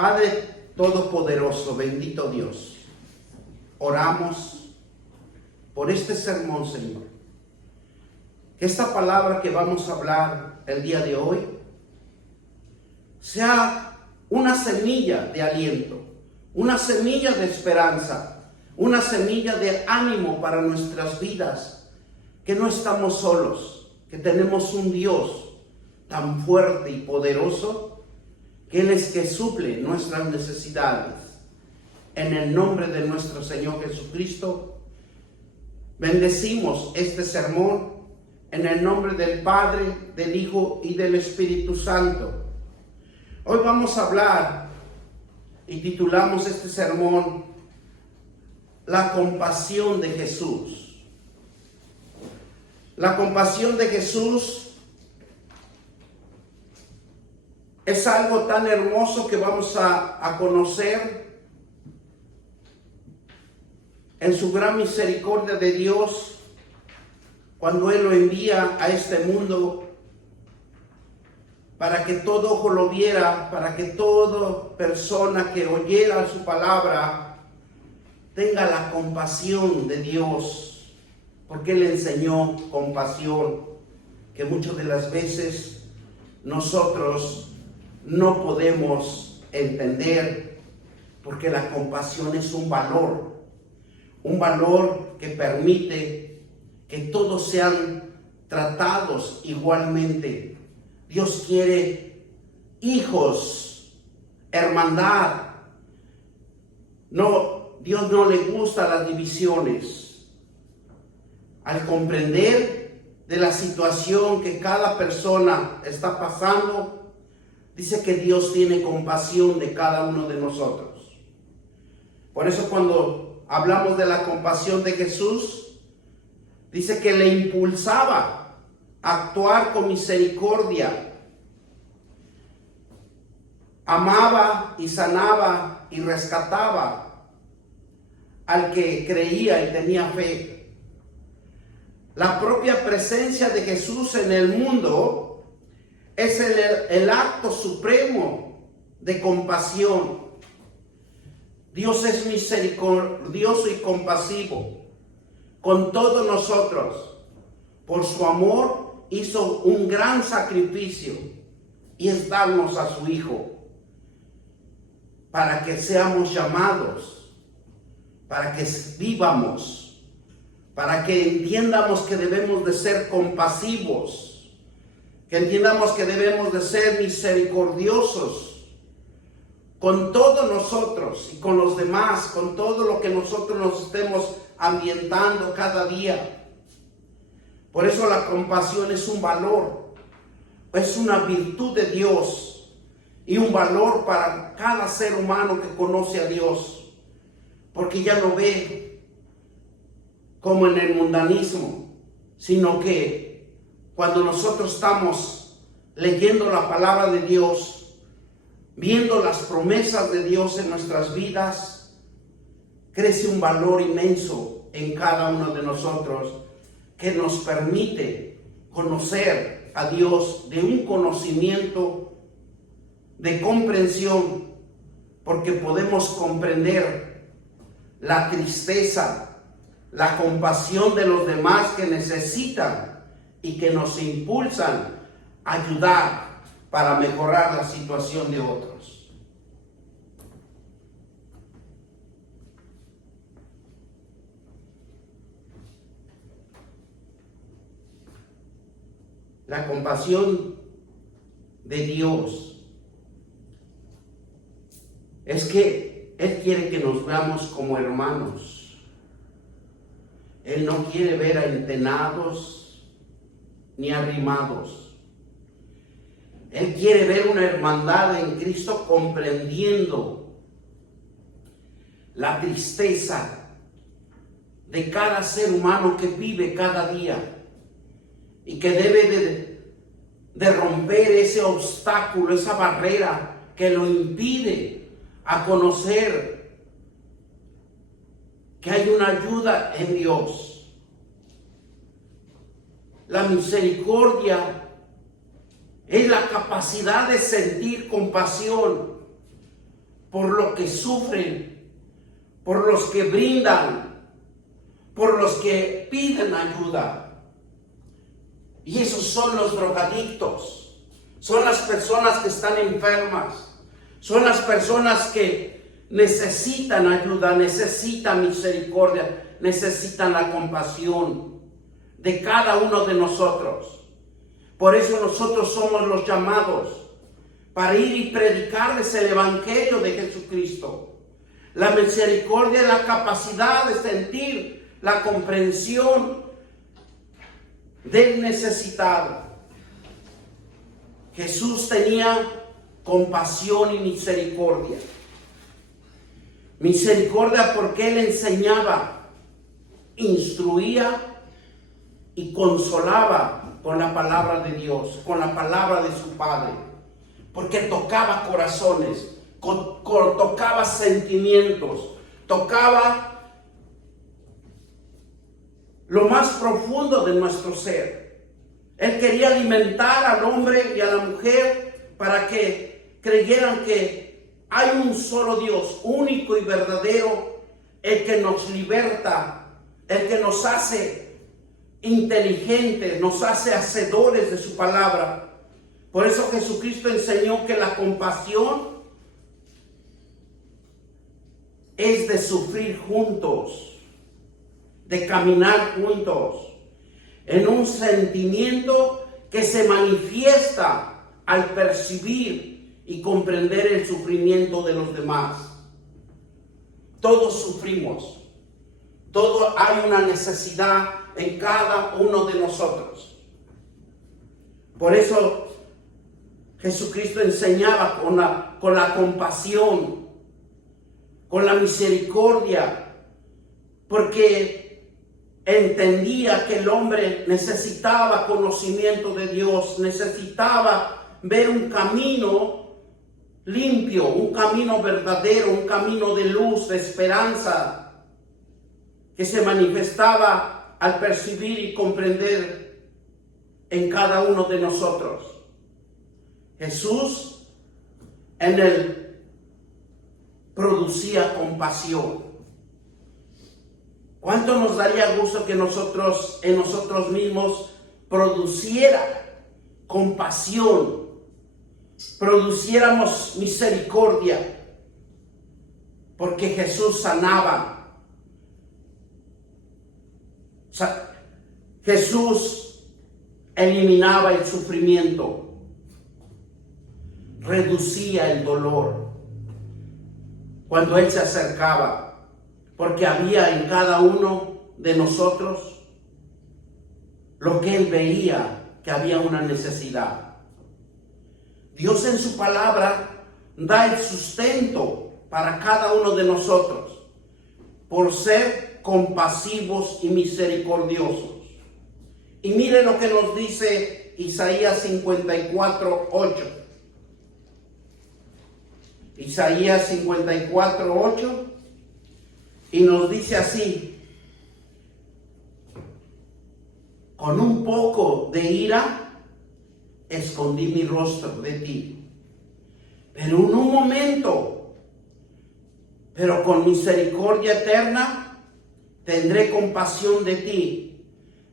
Padre Todopoderoso, bendito Dios, oramos por este sermón, Señor. Que esta palabra que vamos a hablar el día de hoy sea una semilla de aliento, una semilla de esperanza, una semilla de ánimo para nuestras vidas, que no estamos solos, que tenemos un Dios tan fuerte y poderoso, que Él es que suple nuestras necesidades. En el nombre de nuestro Señor Jesucristo, bendecimos este sermón en el nombre del Padre, del Hijo y del Espíritu Santo. Hoy vamos a hablar y titulamos este sermón La compasión de Jesús. La compasión de Jesús es algo tan hermoso que vamos a conocer en su gran misericordia de Dios cuando Él lo envía a este mundo para que todo ojo lo viera, para que toda persona que oyera su palabra tenga la compasión de Dios, porque Él enseñó compasión que muchas de las veces nosotros no podemos entender, porque la compasión es un valor que permite que todos sean tratados igualmente. Dios quiere hijos, hermandad. Dios no le gusta las divisiones. Al comprender de la situación que cada persona está pasando, dice que Dios tiene compasión de cada uno de nosotros. Por eso cuando hablamos de la compasión de Jesús, dice que le impulsaba a actuar con misericordia. Amaba y sanaba y rescataba al que creía y tenía fe. La propia presencia de Jesús en el mundo es el acto supremo de compasión. Dios es misericordioso y compasivo con todos nosotros. Por su amor hizo un gran sacrificio, y es darnos a su Hijo para que seamos llamados, para que vivamos, para que entiendamos que debemos de ser compasivos, que entiendamos que debemos de ser misericordiosos con todos nosotros y con los demás, con todo lo que nosotros nos estemos ambientando cada día. Por eso la compasión es un valor, es una virtud de Dios y un valor para cada ser humano que conoce a Dios, porque ya no ve como en el mundanismo, sino que cuando nosotros estamos leyendo la palabra de Dios, viendo las promesas de Dios en nuestras vidas, crece un valor inmenso en cada uno de nosotros que nos permite conocer a Dios de un conocimiento de comprensión, porque podemos comprender la tristeza, la compasión de los demás que necesitan y que nos impulsan a ayudar para mejorar la situación de otros. La compasión de Dios es que Él quiere que nos veamos como hermanos. Él no quiere ver a entenados ni arrimados. Él quiere ver una hermandad en Cristo, comprendiendo la tristeza de cada ser humano que vive cada día y que debe de romper ese obstáculo, esa barrera que lo impide a conocer que hay una ayuda en Dios. La misericordia es la capacidad de sentir compasión por lo que sufren, por los que brindan, por los que piden ayuda. Y esos son los drogadictos, son las personas que están enfermas, son las personas que necesitan ayuda, necesitan misericordia, necesitan la compasión de cada uno de nosotros. Por eso nosotros somos los llamados para ir y predicarles el Evangelio de Jesucristo. La misericordia es la capacidad de sentir la comprensión del necesitado. Jesús tenía compasión y misericordia. Misericordia porque Él enseñaba, instruía y consolaba con la palabra de Dios, con la palabra de su Padre. Porque tocaba corazones, tocaba sentimientos, tocaba lo más profundo de nuestro ser. Él quería alimentar al hombre y a la mujer para que creyeran que hay un solo Dios, único y verdadero, el que nos liberta, el que nos hace inteligentes, nos hace hacedores de su palabra. Por eso Jesucristo enseñó que la compasión es de sufrir juntos, de caminar juntos, en un sentimiento que se manifiesta al percibir y comprender el sufrimiento de los demás. Todos sufrimos, hay una necesidad en cada uno de nosotros. Por eso Jesucristo enseñaba con la compasión, con la misericordia, porque entendía que el hombre necesitaba conocimiento de Dios, necesitaba ver un camino limpio, un camino verdadero, un camino de luz, de esperanza, que se manifestaba al percibir y comprender en cada uno de nosotros. Jesús en él producía compasión. ¿Cuánto nos daría gusto que nosotros en nosotros mismos produciera compasión, produciéramos misericordia? Porque Jesús sanaba. Jesús eliminaba el sufrimiento, reducía el dolor cuando Él se acercaba, porque había en cada uno de nosotros lo que Él veía, que había una necesidad. Dios en su palabra da el sustento para cada uno de nosotros por ser compasivos y misericordiosos. Y mire lo que nos dice Isaías 54:8. Isaías 54:8, y nos dice así: con un poco de ira escondí mi rostro de ti, pero en un momento, pero con misericordia eterna tendré compasión de ti,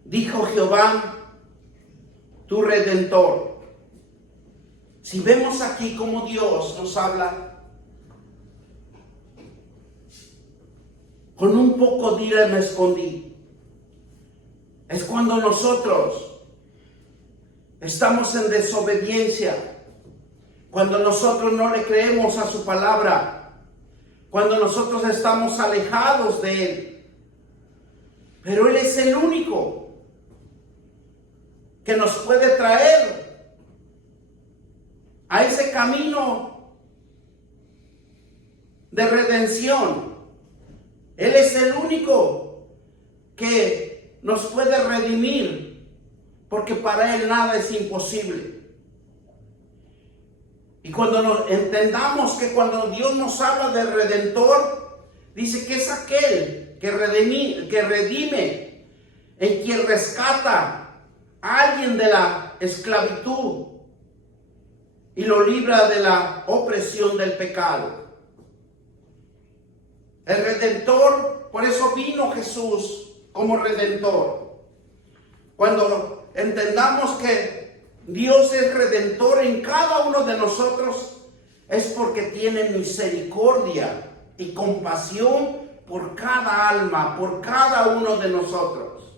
dijo Jehová, tu Redentor. Si vemos aquí cómo Dios nos habla, con un poco de ira me escondí. Es cuando nosotros estamos en desobediencia, cuando nosotros no le creemos a su palabra, cuando nosotros estamos alejados de Él. Pero Él es el único que nos puede traer a ese camino de redención. Él es el único que nos puede redimir, porque para Él nada es imposible. Y cuando entendamos que cuando Dios nos habla de Redentor, dice que es aquel que redime, en quien rescata a alguien de la esclavitud y lo libra de la opresión del pecado. El Redentor, por eso vino Jesús como Redentor. Cuando entendamos que Dios es Redentor en cada uno de nosotros, es porque tiene misericordia y compasión por cada alma, por cada uno de nosotros.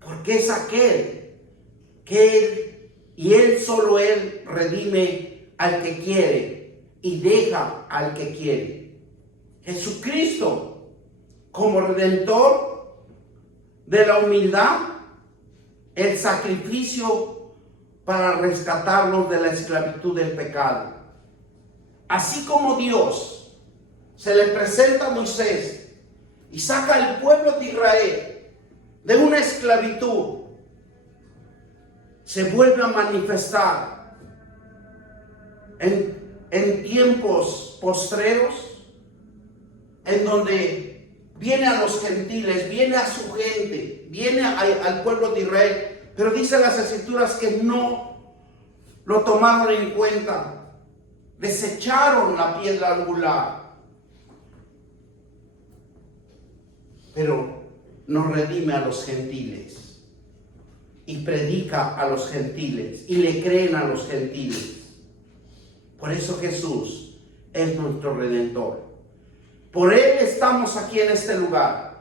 Porque es aquel que Él, y Él, solo Él, redime al que quiere y deja al que quiere. Jesucristo, como Redentor de la humildad, el sacrificio para rescatarnos de la esclavitud del pecado. Así como Dios se le presenta a Moisés y saca al pueblo de Israel de una esclavitud, se vuelve a manifestar en tiempos postreros, en donde viene a los gentiles, viene a su gente, viene al pueblo de Israel, pero dice las Escrituras que no lo tomaron en cuenta, desecharon la piedra angular, pero nos redime a los gentiles y predica a los gentiles y le creen a los gentiles. Por eso Jesús es nuestro Redentor. Por Él estamos aquí en este lugar.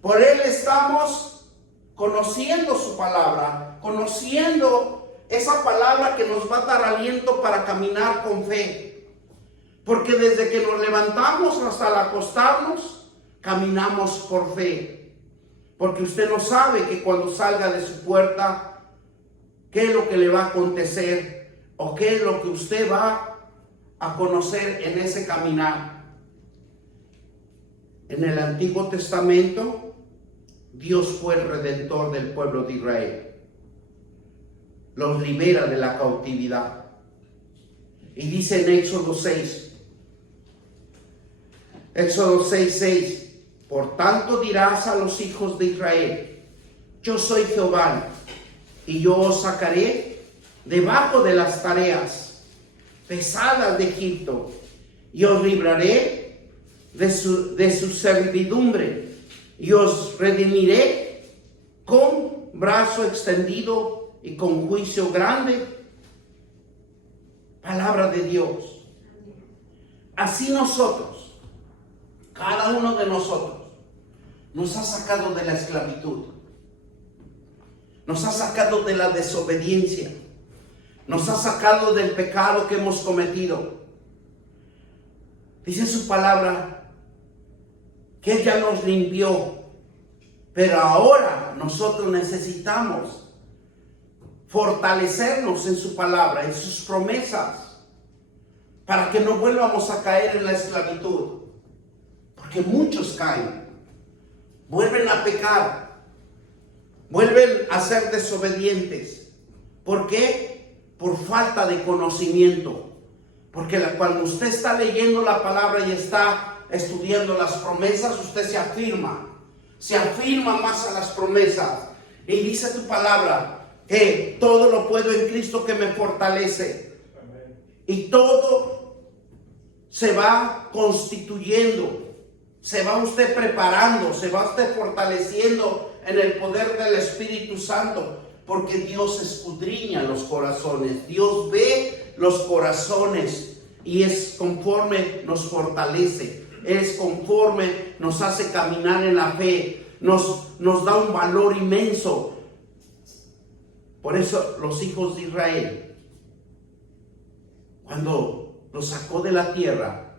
Por Él estamos conociendo su palabra, conociendo esa palabra que nos va a dar aliento para caminar con fe. Porque desde que nos levantamos hasta el acostarnos, caminamos por fe. Porque usted no sabe que cuando salga de su puerta, qué es lo que le va a acontecer o qué es lo que usted va a conocer en ese caminar. En el Antiguo Testamento, Dios fue el Redentor del pueblo de Israel. Los libera de la cautividad. Y dice en Éxodo 6, Éxodo 6:6, por tanto dirás a los hijos de Israel, yo soy Jehová, y yo os sacaré debajo de las tareas pesadas de Egipto, y os libraré de su servidumbre, y os redimiré con brazo extendido y con juicio grande. Palabra de Dios. Así nosotros, cada uno de nosotros, nos ha sacado de la esclavitud, nos ha sacado de la desobediencia, nos ha sacado del pecado que hemos cometido. Dice su palabra que Él ya nos limpió, pero ahora nosotros necesitamos fortalecernos en su palabra, en sus promesas, para que no vuelvamos a caer en la esclavitud. Porque muchos caen, vuelven a pecar, vuelven a ser desobedientes. ¿Por qué? Por falta de conocimiento. Porque cuando usted está leyendo la palabra y está estudiando las promesas, usted se afirma más a las promesas. Y dice tu palabra que todo lo puedo en Cristo que me fortalece. Amén. Y todo se va constituyendo. Se va usted preparando, se va usted fortaleciendo en el poder del Espíritu Santo, porque Dios escudriña los corazones, Dios ve los corazones y es conforme nos fortalece, es conforme nos hace caminar en la fe, nos da un valor inmenso. Por eso los hijos de Israel, cuando los sacó de la tierra,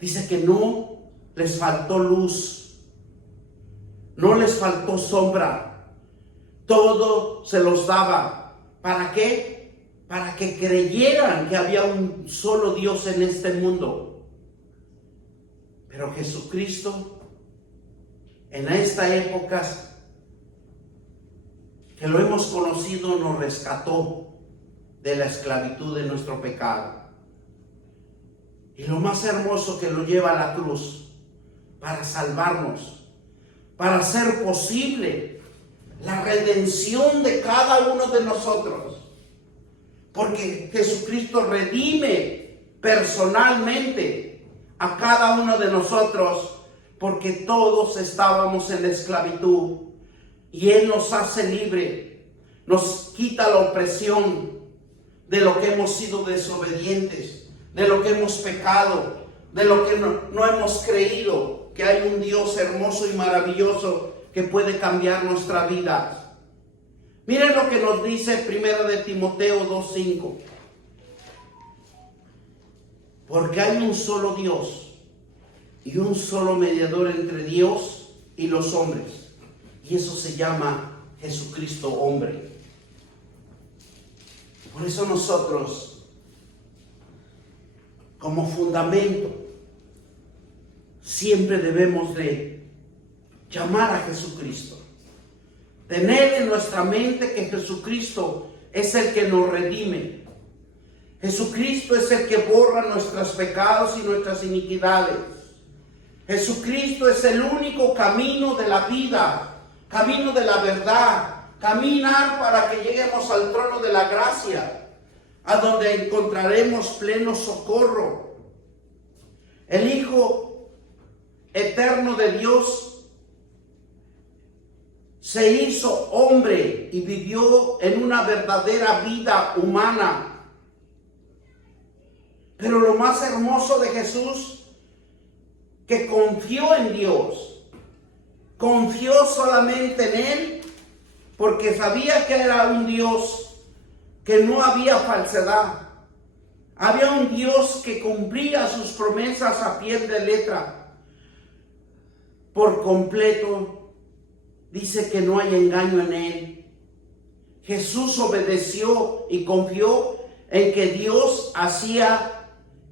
dice que no les faltó luz, no les faltó sombra, todo se los daba. ¿Para qué? Para que creyeran que había un solo Dios en este mundo. Pero Jesucristo, en esta época que lo hemos conocido, nos rescató de la esclavitud de nuestro pecado. Y lo más hermoso, que lo lleva a la cruz para salvarnos, para hacer posible la redención de cada uno de nosotros. Porque Jesucristo redime personalmente a cada uno de nosotros, porque todos estábamos en la esclavitud y Él nos hace libre, nos quita la opresión de lo que hemos sido desobedientes, de lo que hemos pecado, de lo que no hemos creído que hay un Dios hermoso y maravilloso que puede cambiar nuestra vida. Miren lo que nos dice 1 de Timoteo 2:5. Porque hay un solo Dios y un solo mediador entre Dios y los hombres, y eso se llama Jesucristo hombre. Por eso nosotros, como fundamento, siempre debemos de llamar a Jesucristo. Tener en nuestra mente que Jesucristo es el que nos redime. Jesucristo es el que borra nuestros pecados y nuestras iniquidades. Jesucristo es el único camino de la vida, camino de la verdad, caminar para que lleguemos al trono de la gracia, a donde encontraremos pleno socorro. El Hijo eterno de Dios se hizo hombre y vivió en una verdadera vida humana. Pero lo más hermoso de Jesús, que confió en Dios, confió solamente en Él, porque sabía que era un Dios que no había falsedad. Había un Dios que cumplía sus promesas a pie de letra. Por completo, dice que no hay engaño en Él. Jesús obedeció y confió en que Dios hacía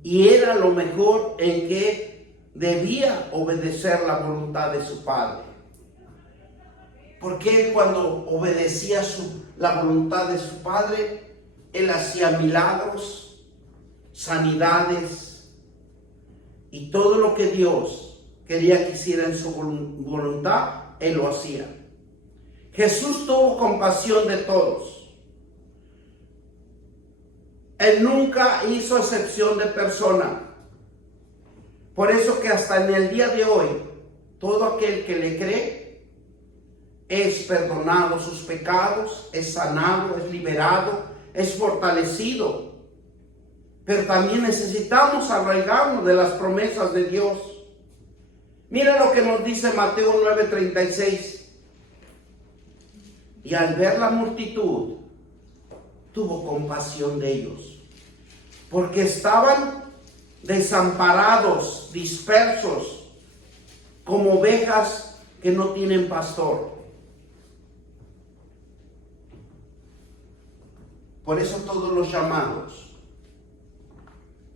y era lo mejor, en que debía obedecer la voluntad de su Padre. Porque Él, cuando obedecía la voluntad de su Padre, Él hacía milagros, sanidades y todo lo que Dios quería que hiciera en su voluntad, Él lo hacía. Jesús tuvo compasión de todos. Él nunca hizo excepción de persona. Por eso que hasta en el día de hoy, todo aquel que le cree es perdonado sus pecados, es sanado, es liberado, es fortalecido. Pero también necesitamos arraigarnos de las promesas de Dios. Mira lo que nos dice Mateo 9:36. Y al ver la multitud, tuvo compasión de ellos, porque estaban desamparados, dispersos, como ovejas que no tienen pastor. Por eso todos los llamados,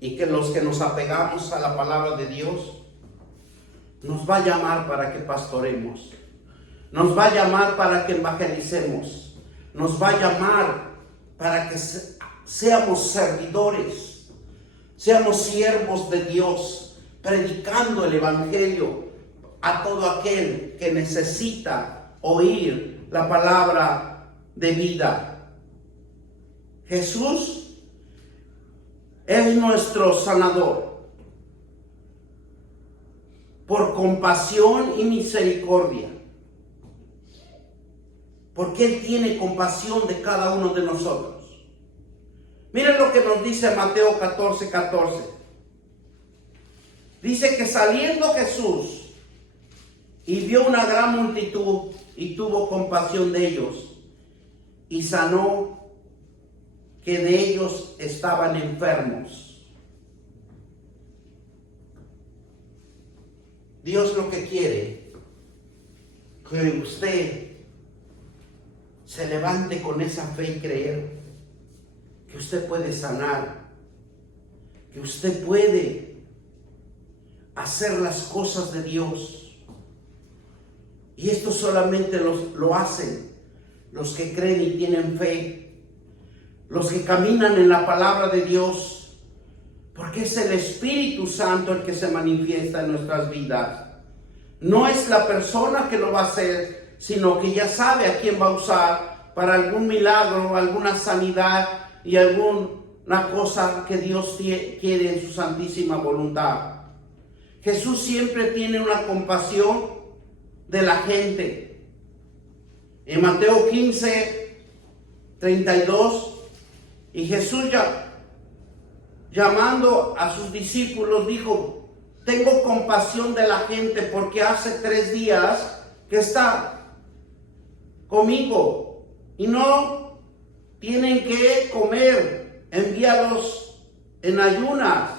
y que los que nos apegamos a la palabra de Dios, nos va a llamar para que pastoremos, nos va a llamar para que evangelicemos, nos va a llamar para que seamos servidores, seamos siervos de Dios, predicando el evangelio a todo aquel que necesita oír la palabra de vida. Jesús es nuestro sanador, por compasión y misericordia, porque Él tiene compasión de cada uno de nosotros. Miren lo que nos dice Mateo 14:14. Dice que saliendo Jesús y vio una gran multitud y tuvo compasión de ellos y sanó que de ellos estaban enfermos. Dios lo que quiere, que usted se levante con esa fe y creer que usted puede sanar, que usted puede hacer las cosas de Dios. Y esto solamente lo hacen los que creen y tienen fe, los que caminan en la palabra de Dios, porque es el Espíritu Santo el que se manifiesta en nuestras vidas. No es la persona que lo va a hacer, sino que ya sabe a quién va a usar para algún milagro, alguna sanidad y alguna cosa que Dios quiere en su santísima voluntad. Jesús siempre tiene una compasión de la gente. En Mateo 15:32, y Jesús llamando a sus discípulos dijo: tengo compasión de la gente porque hace 3 días que está conmigo y no tienen que comer, envíalos en ayunas.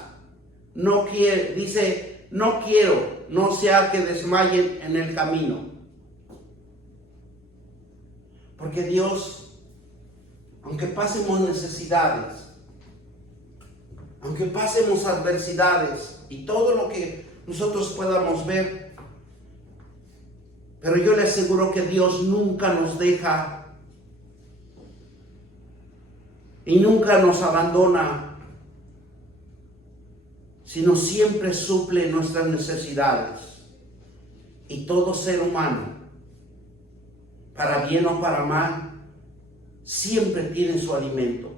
No quiere, dice, no quiero, no sea que desmayen en el camino. Porque Dios, aunque pasemos necesidades, aunque pasemos adversidades y todo lo que nosotros podamos ver, pero yo le aseguro que Dios nunca nos deja y nunca nos abandona, sino siempre suple nuestras necesidades. Y todo ser humano, para bien o para mal, siempre tiene su alimento.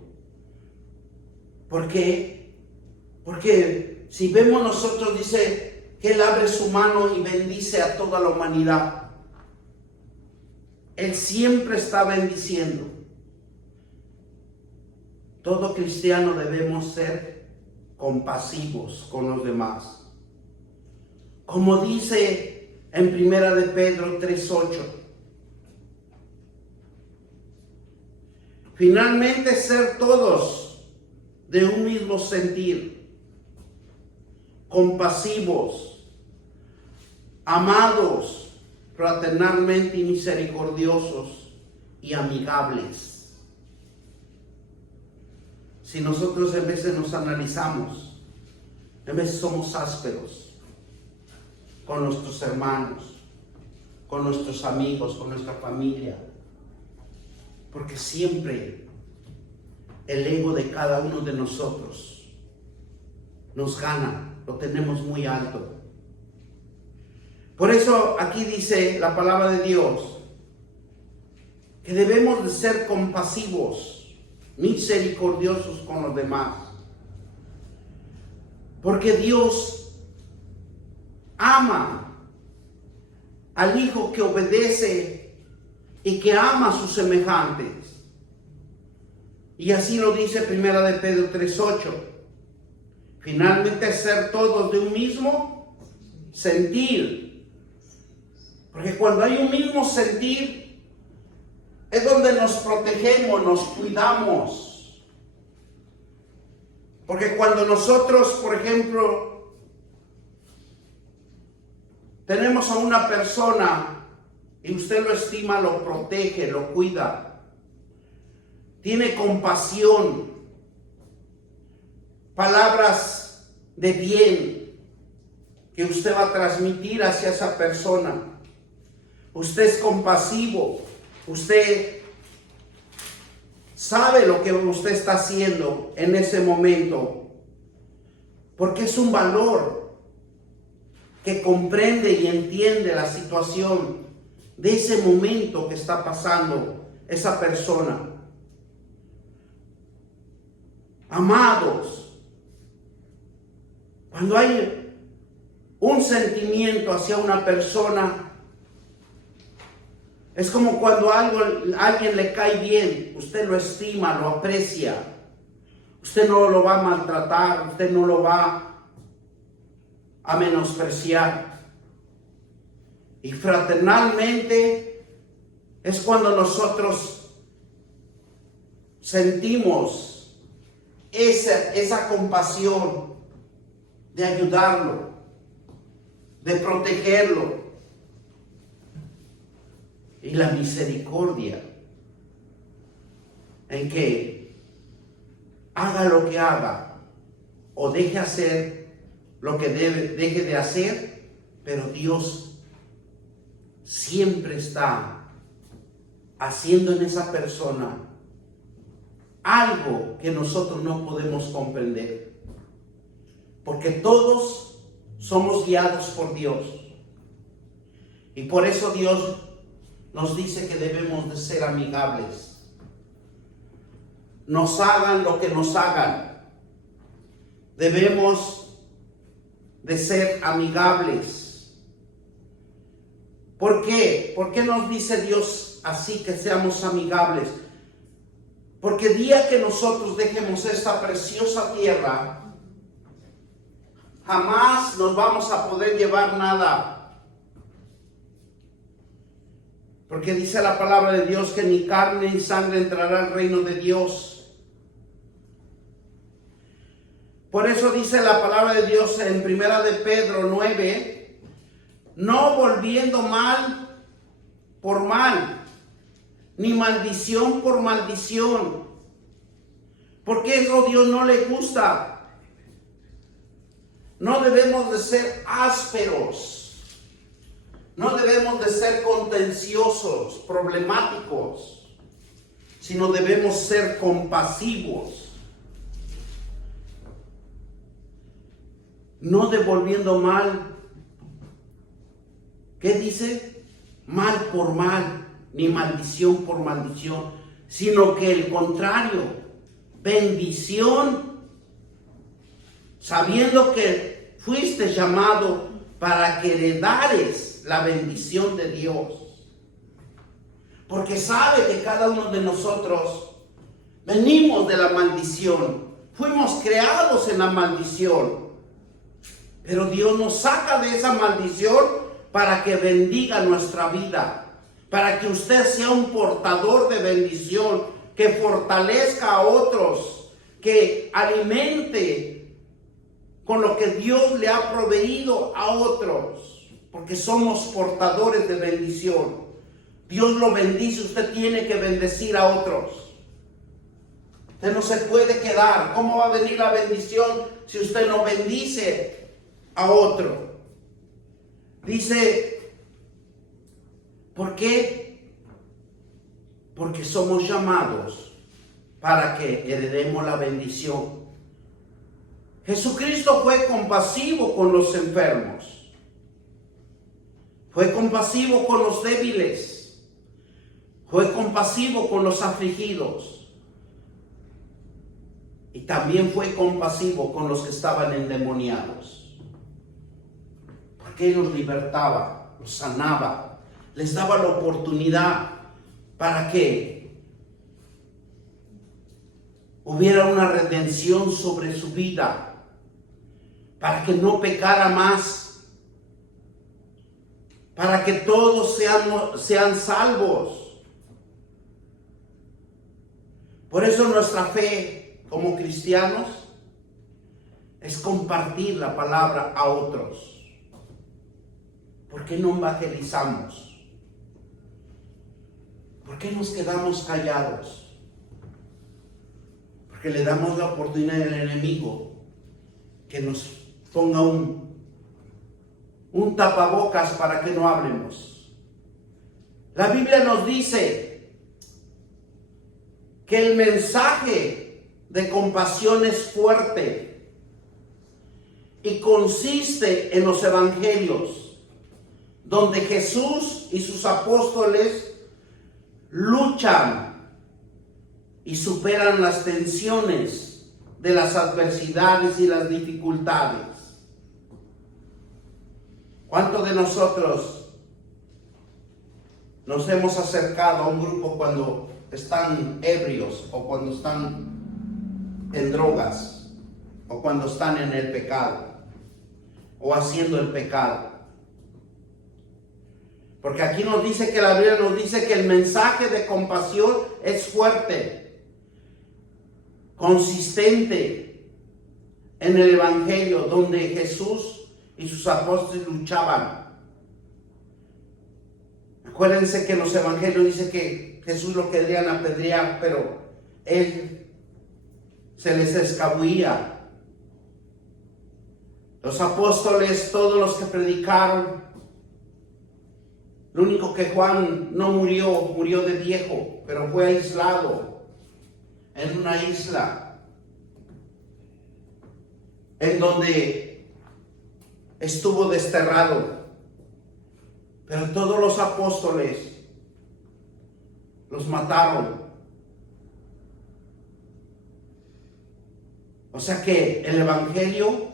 ¿Por qué? Porque si vemos nosotros, dice que Él abre su mano y bendice a toda la humanidad. Él siempre está bendiciendo. Todo cristiano debemos ser compasivos con los demás. Como dice en 1 de Pedro 3:8. Finalmente, ser todos de un mismo sentir, compasivos, amados, fraternalmente y misericordiosos y amigables. Si nosotros en veces nos analizamos, en veces somos ásperos con nuestros hermanos, con nuestros amigos, con nuestra familia, porque siempre el ego de cada uno de nosotros nos gana, lo tenemos muy alto. Por eso aquí dice la palabra de Dios que debemos de ser compasivos, misericordiosos con los demás, porque Dios ama al hijo que obedece y que ama a sus semejantes. Y así lo dice 1 de Pedro 3:8. Finalmente, ser todos de un mismo sentir. Porque cuando hay un mismo sentir, es donde nos protegemos, nos cuidamos. Porque cuando nosotros, por ejemplo, tenemos a una persona y usted lo estima, lo protege, lo cuida, tiene compasión, palabras de bien que usted va a transmitir hacia esa persona. Usted es compasivo, usted sabe lo que usted está haciendo en ese momento, porque es un valor que comprende y entiende la situación de ese momento que está pasando esa persona. Amados, cuando hay un sentimiento hacia una persona, es como cuando a alguien le cae bien, usted lo estima, lo aprecia, usted no lo va a maltratar, usted no lo va a menospreciar. Y fraternalmente es cuando nosotros sentimos esa compasión de ayudarlo, de protegerlo. Y la misericordia en que haga lo que haga o deje hacer lo que deje de hacer, pero Dios siempre está haciendo en esa persona algo que nosotros no podemos comprender, porque todos somos guiados por Dios, y por eso Dios nos dice que debemos de ser amigables. Nos hagan lo que nos hagan, debemos de ser amigables. ¿Por qué? ¿Por qué nos dice Dios así, que seamos amigables? Porque el día que nosotros dejemos esta preciosa tierra, jamás nos vamos a poder llevar nada. Porque dice la palabra de Dios que ni carne ni sangre entrará al reino de Dios. Por eso dice la palabra de Dios en 1 de Pedro 9, no volviendo mal por mal, ni maldición por maldición, porque eso a Dios no le gusta. No debemos de ser ásperos, no debemos de ser contenciosos, problemáticos, sino debemos ser compasivos. No devolviendo mal. ¿Qué dice? Mal por mal, ni maldición por maldición, sino que el contrario, bendición, sabiendo que fuiste llamado para que heredares la bendición de Dios. Porque sabe que cada uno de nosotros venimos de la maldición, fuimos creados en la maldición. Pero Dios nos saca de esa maldición para que bendiga nuestra vida, para que usted sea un portador de bendición, que fortalezca a otros, que alimente con lo que Dios le ha proveído a otros, porque somos portadores de bendición. Dios lo bendice, usted tiene que bendecir a otros. Usted no se puede quedar. ¿Cómo va a venir la bendición si usted no bendice a otro? Dice, ¿por qué? Porque somos llamados para que heredemos la bendición. Jesucristo fue compasivo con los enfermos, fue compasivo con los débiles, fue compasivo con los afligidos, y también fue compasivo con los que estaban endemoniados. Que los libertaba, los sanaba, les daba la oportunidad para que hubiera una redención sobre su vida, para que no pecara más, para que todos sean salvos. Por eso nuestra fe como cristianos es compartir la palabra a otros. ¿Por qué no evangelizamos? ¿Por qué nos quedamos callados? Porque le damos la oportunidad al enemigo que nos ponga un tapabocas para que no hablemos. La Biblia nos dice que el mensaje de compasión es fuerte y consiste en los evangelios, donde Jesús y sus apóstoles luchan y superan las tensiones de las adversidades y las dificultades. ¿Cuántos de nosotros nos hemos acercado a un grupo cuando están ebrios, o cuando están en drogas, o cuando están en el pecado, o haciendo el pecado? Porque aquí nos dice que la Biblia nos dice que el mensaje de compasión es fuerte, consistente en el evangelio, donde Jesús y sus apóstoles luchaban. Acuérdense que en los evangelios dice que Jesús lo querían apedrear, pero él se les escabullía. Los apóstoles, todos los que predicaron, lo único que Juan no murió de viejo, pero fue aislado en una isla en donde estuvo desterrado. Pero todos los apóstoles los mataron. O sea que el evangelio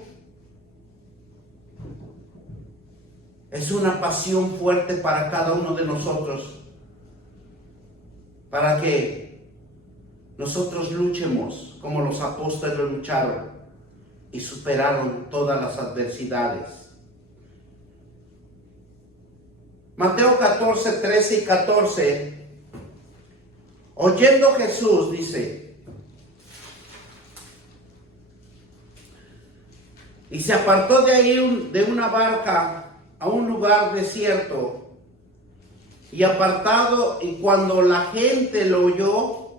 Es una pasión fuerte para cada uno de nosotros, para que nosotros luchemos como los apóstoles lucharon y superaron todas las adversidades. Mateo 14, 13 y 14. Oyendo Jesús, dice, y se apartó de ahí de una barca a un lugar desierto y apartado, y cuando la gente lo oyó,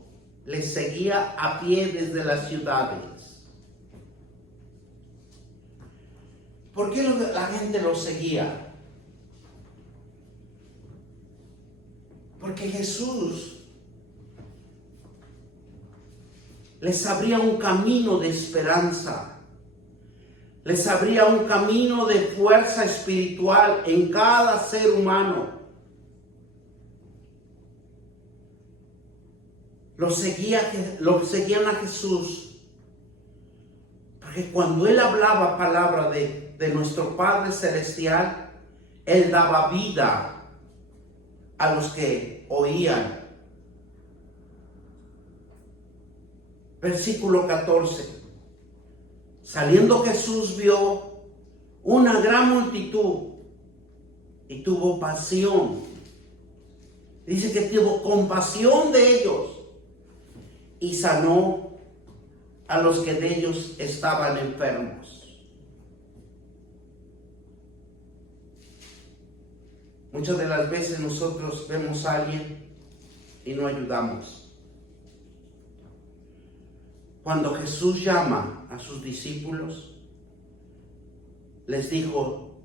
le seguía a pie desde las ciudades. ¿Por qué la gente lo seguía? Porque Jesús les abría un camino de esperanza. Les abría un camino de fuerza espiritual en cada ser humano. Lo seguían a Jesús. Porque cuando Él hablaba palabra de nuestro Padre Celestial, Él daba vida a los que oían. Versículo 14. Saliendo Jesús vio una gran multitud y tuvo pasión. Dice que tuvo compasión de ellos y sanó a los que de ellos estaban enfermos. Muchas de las veces nosotros vemos a alguien y no ayudamos. Cuando Jesús llama a sus discípulos, les dijo,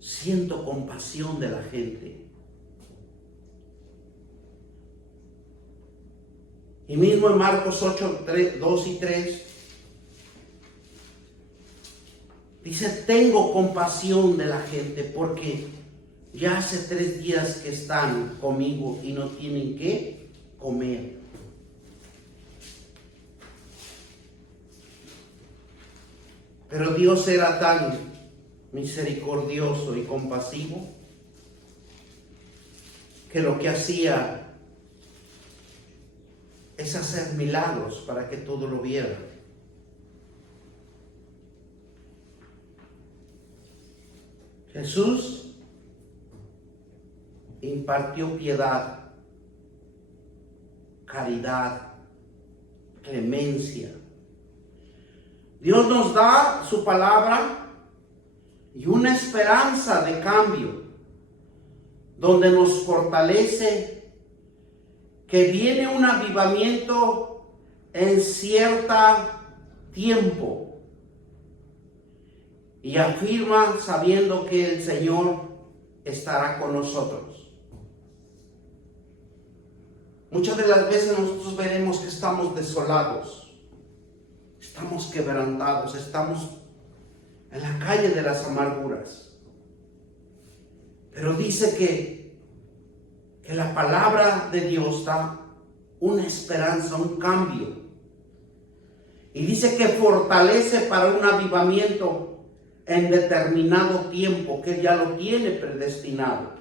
siento compasión de la gente. Y mismo en Marcos 8, 2 y 3, dice, tengo compasión de la gente porque ya hace 3 días que están conmigo y no tienen qué comer. Pero Dios era tan misericordioso y compasivo que lo que hacía es hacer milagros para que todos lo vieran. Jesús impartió piedad, caridad, clemencia. Dios nos da su palabra y una esperanza de cambio, donde nos fortalece que viene un avivamiento en cierto tiempo, y afirma sabiendo que el Señor estará con nosotros. Muchas de las veces nosotros veremos que estamos desolados. Estamos quebrantados, estamos en la calle de las amarguras. Pero dice que la palabra de Dios da una esperanza, un cambio. Y dice que fortalece para un avivamiento en determinado tiempo, que ya lo tiene predestinado.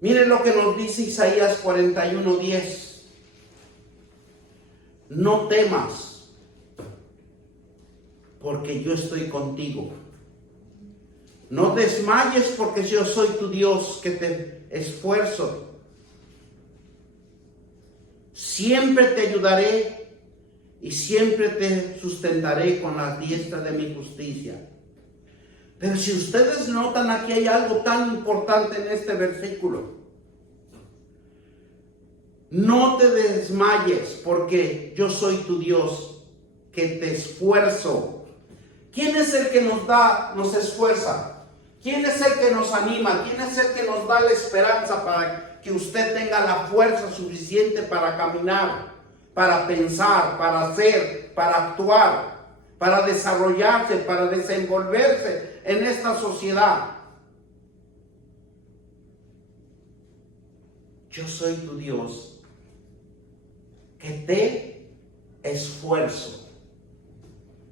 Miren lo que nos dice Isaías 41:10. No temas, porque yo estoy contigo. No desmayes, porque yo soy tu Dios, que te esfuerzo. Siempre te ayudaré y siempre te sustentaré con la diestra de mi justicia. Pero si ustedes notan, aquí hay algo tan importante en este versículo. No te desmayes, porque yo soy tu Dios, que te esfuerzo. ¿Quién es el que nos esfuerza? ¿Quién es el que nos anima? ¿Quién es el que nos da la esperanza para que usted tenga la fuerza suficiente para caminar, para pensar, para hacer, para actuar, para desarrollarse, para desenvolverse en esta sociedad? Yo soy tu Dios, que te esfuerzo.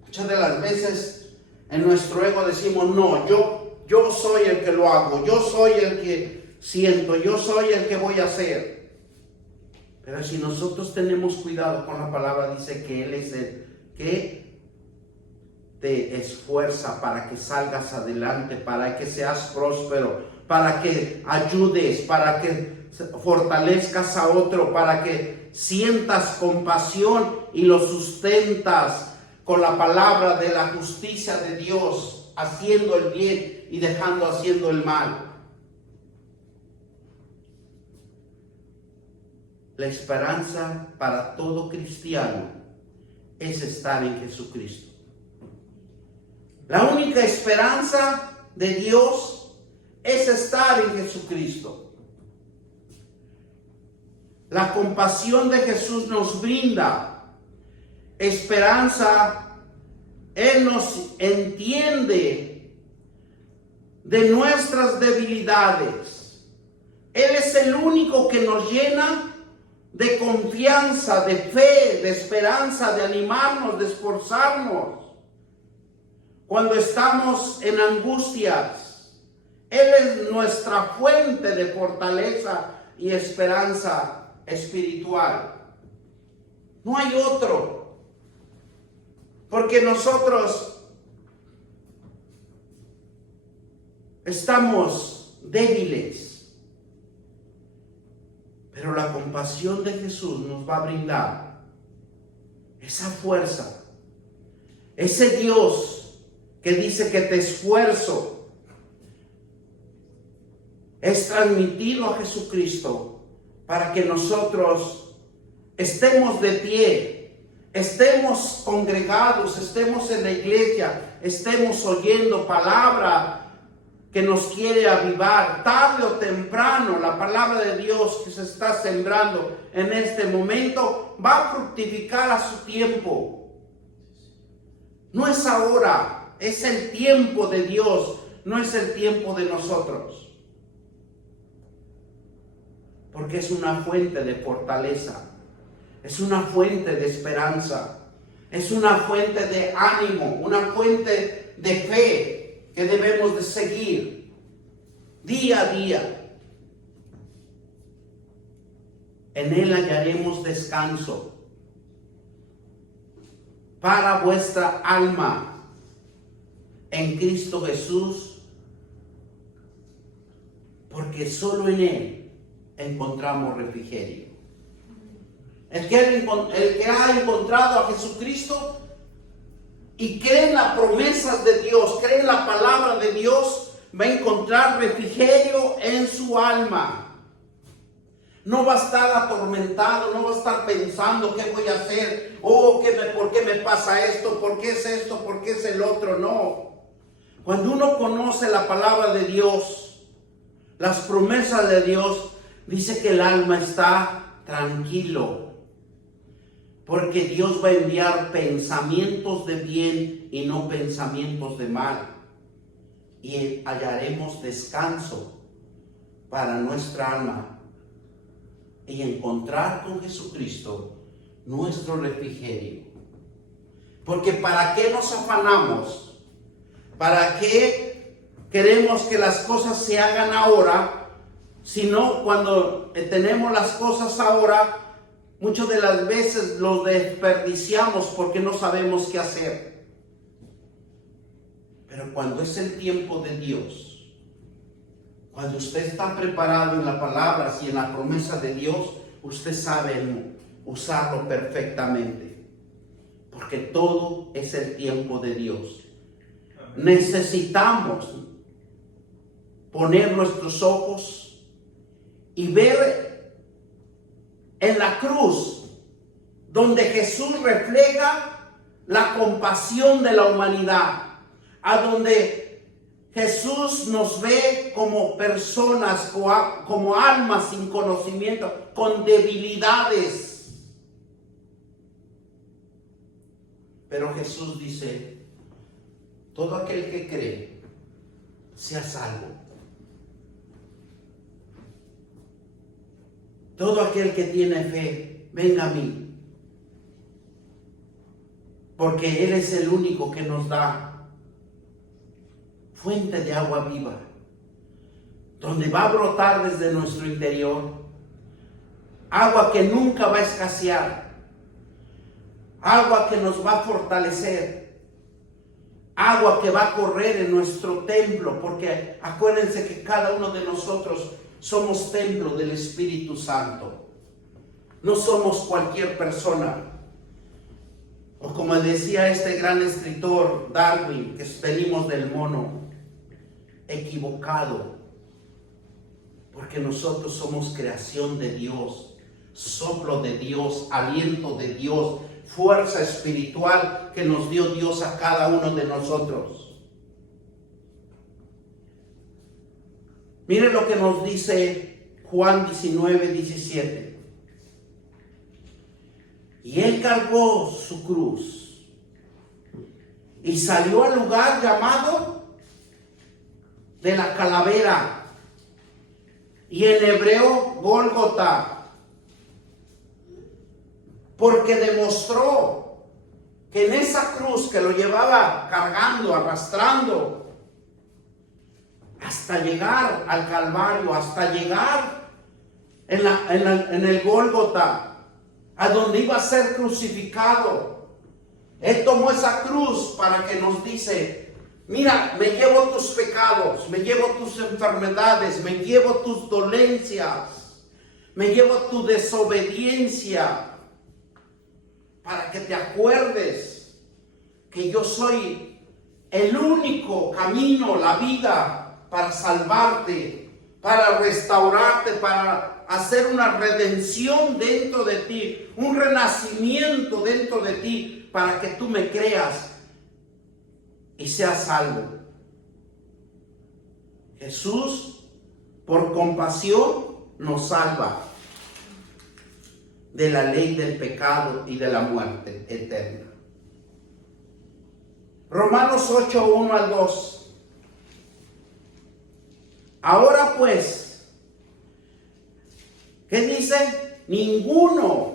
Muchas de las veces En nuestro ego decimos, no, yo soy el que lo hago, yo soy el que siento, yo soy el que voy a hacer. Pero si nosotros tenemos cuidado con la palabra, dice que Él es el que te esfuerza para que salgas adelante, para que seas próspero, para que ayudes, para que fortalezcas a otro, para que sientas compasión y lo sustentas con la palabra de la justicia de Dios, haciendo el bien y dejando haciendo el mal. La esperanza para todo cristiano es estar en Jesucristo. La única esperanza de Dios es estar en Jesucristo. La compasión de Jesús nos brinda esperanza. Él nos entiende de nuestras debilidades. Él es el único que nos llena de confianza, de fe, de esperanza, de animarnos, de esforzarnos. Cuando estamos en angustias, Él es nuestra fuente de fortaleza y esperanza espiritual. No hay otro. Porque nosotros estamos débiles. Pero la compasión de Jesús nos va a brindar esa fuerza. Ese Dios que dice que te esfuerzo es transmitido a Jesucristo para que nosotros estemos de pie, estemos congregados, estemos en la iglesia, estemos oyendo palabra que nos quiere avivar. Tarde o temprano, la palabra de Dios que se está sembrando en este momento va a fructificar a su tiempo. No es ahora, es el tiempo de Dios, no es el tiempo de nosotros. Porque es una fuente de fortaleza, es una fuente de esperanza, es una fuente de ánimo, una fuente de fe que debemos de seguir día a día. En Él hallaremos descanso para vuestra alma en Cristo Jesús, porque solo en Él encontramos refrigerio. El que ha encontrado a Jesucristo y cree en las promesas de Dios, cree en la palabra de Dios, va a encontrar refrigerio en su alma. No va a estar atormentado, no va a estar pensando qué voy a hacer, por qué me pasa esto, por qué es esto, por qué es el otro. No. Cuando uno conoce la palabra de Dios, las promesas de Dios, dice que el alma está tranquilo. Porque Dios va a enviar pensamientos de bien y no pensamientos de mal. Y hallaremos descanso para nuestra alma. Y encontrar con Jesucristo nuestro refrigerio. Porque ¿para qué nos afanamos? ¿Para qué queremos que las cosas se hagan ahora? Sino cuando tenemos las cosas ahora, muchas de las veces los desperdiciamos porque no sabemos qué hacer. Pero cuando es el tiempo de Dios, cuando usted está preparado en la palabra y en la promesa de Dios, usted sabe usarlo perfectamente. Porque todo es el tiempo de Dios. Necesitamos poner nuestros ojos y ver en la cruz, donde Jesús refleja la compasión de la humanidad, a donde Jesús nos ve como personas, como almas sin conocimiento, con debilidades. Pero Jesús dice, todo aquel que cree, sea salvo. Todo aquel que tiene fe, venga a mí. Porque Él es el único que nos da fuente de agua viva, donde va a brotar desde nuestro interior, agua que nunca va a escasear, agua que nos va a fortalecer, agua que va a correr en nuestro templo, porque acuérdense que cada uno de nosotros somos templo del Espíritu Santo. No somos cualquier persona. O como decía este gran escritor Darwin, que venimos del mono, equivocado, porque nosotros somos creación de Dios, soplo de Dios, aliento de Dios, fuerza espiritual que nos dio Dios a cada uno de nosotros. Miren lo que nos dice Juan 19:17. Y él cargó su cruz y salió al lugar llamado de la calavera, y en hebreo Gólgota, porque demostró que en esa cruz que lo llevaba cargando, arrastrando, hasta llegar al Calvario, hasta llegar en el Gólgota, a donde iba a ser crucificado, él tomó esa cruz para que nos dice: mira, me llevo tus pecados, me llevo tus enfermedades, me llevo tus dolencias, me llevo tu desobediencia, para que te acuerdes que yo soy el único camino, la vida, para salvarte, para restaurarte, para hacer una redención dentro de ti, un renacimiento dentro de ti, para que tú me creas y seas salvo. Jesús, por compasión, nos salva de la ley del pecado y de la muerte eterna. Romanos 8:1-2. Ahora pues, ¿qué dice? Ninguna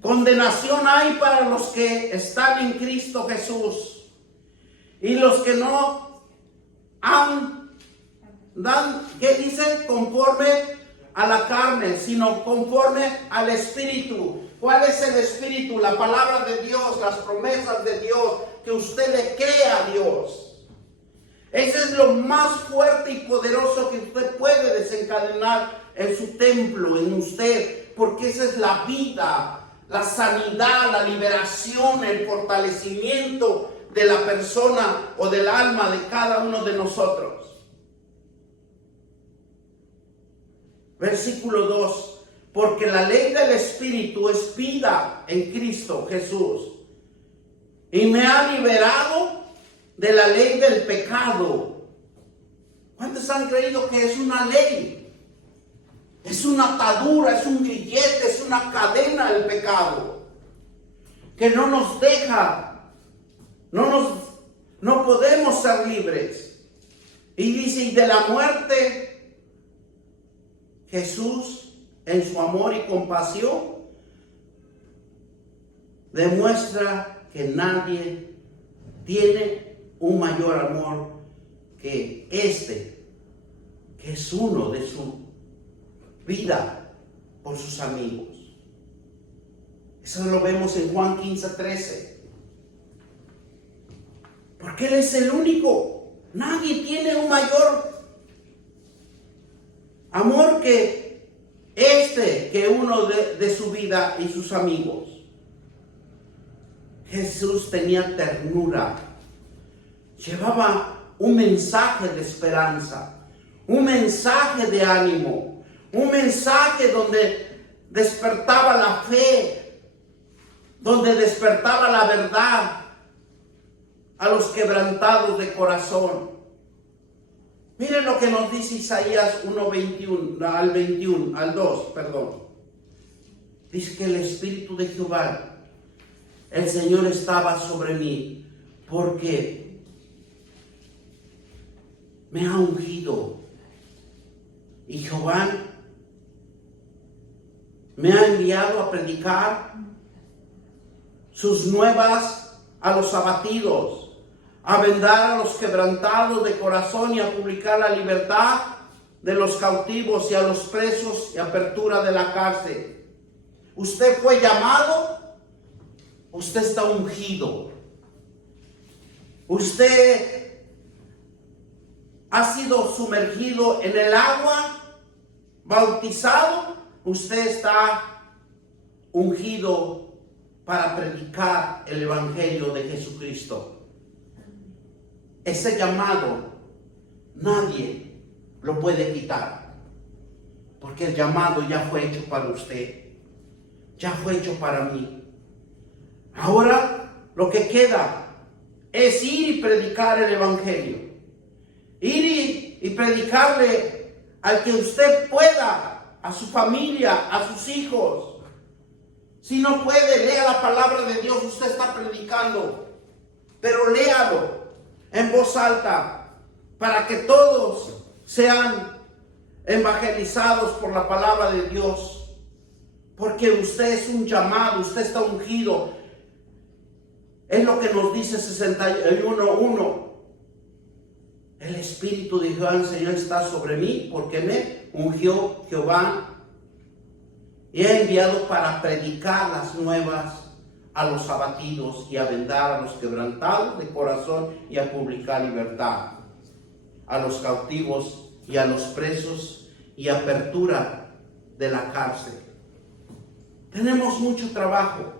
condenación hay para los que están en Cristo Jesús. Y los que no dan, ¿qué dice? Conforme a la carne, sino conforme al Espíritu. ¿Cuál es el Espíritu? La palabra de Dios, las promesas de Dios, que usted le crea a Dios. Ese es lo más fuerte y poderoso que usted puede desencadenar en su templo, en usted, porque esa es la vida, la sanidad, la liberación, el fortalecimiento de la persona o del alma de cada uno de nosotros. Versículo 2. Porque la ley del Espíritu es vida en Cristo Jesús, y me ha liberado de la ley del pecado. ¿Cuántos han creído que es una ley? Es una atadura, es un grillete, es una cadena del pecado, que no nos deja, no podemos ser libres. Y dice, y de la muerte, Jesús, en su amor y compasión, demuestra que nadie tiene un mayor amor que este, que es uno de su vida por sus amigos. Eso lo vemos en Juan 15:13. Porque Él es el único. Nadie tiene un mayor amor que que uno de su vida y sus amigos. Jesús tenía ternura. Llevaba un mensaje de esperanza, un mensaje de ánimo, un mensaje donde despertaba la fe, donde despertaba la verdad a los quebrantados de corazón. Miren lo que nos dice Isaías 1:21 al 2, perdón. Dice que el Espíritu de Jehová, el Señor, estaba sobre mí, porque me ha ungido. Y Jehová me ha enviado a predicar sus nuevas a los abatidos, a vendar a los quebrantados de corazón y a publicar la libertad de los cautivos y a los presos y apertura de la cárcel. Usted fue llamado, usted está ungido. Usted ha sido sumergido en el agua, bautizado, usted está ungido para predicar el Evangelio de Jesucristo. Ese llamado nadie lo puede quitar, porque el llamado ya fue hecho para usted, ya fue hecho para mí. Ahora lo que queda es ir y predicar el Evangelio, ir y predicarle al que usted pueda, a su familia, a sus hijos. Si no puede, lea la palabra de Dios. Usted está predicando, pero léalo en voz alta para que todos sean evangelizados por la palabra de Dios. Porque usted es un llamado, usted está ungido. Es lo que nos dice 61:1. El Espíritu de Jehová el Señor está sobre mí, porque me ungió Jehová y ha enviado para predicar las nuevas a los abatidos y a vendar a los quebrantados de corazón y a publicar libertad a los cautivos y a los presos y apertura de la cárcel. Tenemos mucho trabajo.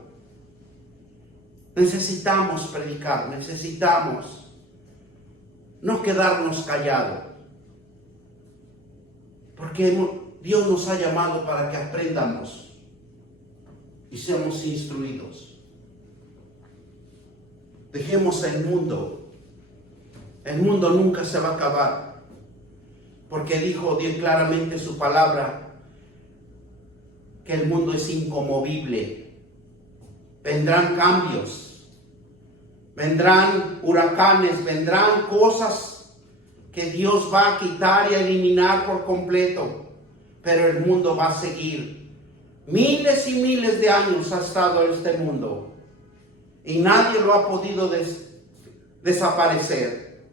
Necesitamos predicar, necesitamos no quedarnos callados, porque Dios nos ha llamado para que aprendamos y seamos instruidos. Dejemos el mundo. El mundo nunca se va a acabar, porque dijo Dios claramente en su palabra que el mundo es inconmovible. Vendrán cambios, vendrán huracanes, vendrán cosas que Dios va a quitar y a eliminar por completo. Pero el mundo va a seguir. Miles y miles de años ha estado este mundo y nadie lo ha podido desaparecer,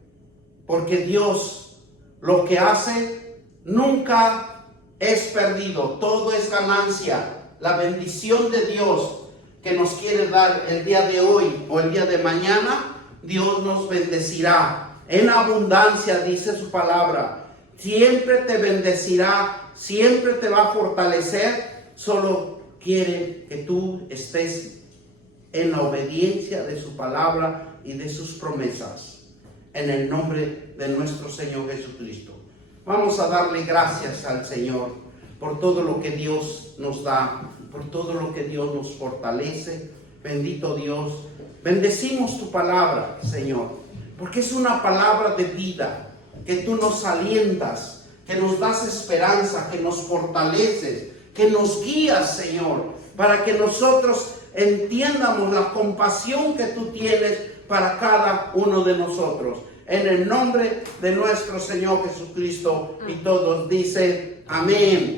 porque Dios lo que hace nunca es perdido, todo es ganancia. La bendición de Dios que nos quiere dar el día de hoy o el día de mañana, Dios nos bendecirá en abundancia, dice su palabra. Siempre te bendecirá, siempre te va a fortalecer. Solo quiere que tú estés en la obediencia de su palabra y de sus promesas. En el nombre de nuestro Señor Jesucristo. Vamos a darle gracias al Señor por todo lo que Dios nos da, por todo lo que Dios nos fortalece. Bendito Dios. Bendecimos tu palabra, Señor, porque es una palabra de vida, que tú nos alientas, que nos das esperanza, que nos fortaleces, que nos guías, Señor, para que nosotros entiendamos la compasión que tú tienes para cada uno de nosotros. En el nombre de nuestro Señor Jesucristo, y todos dicen amén.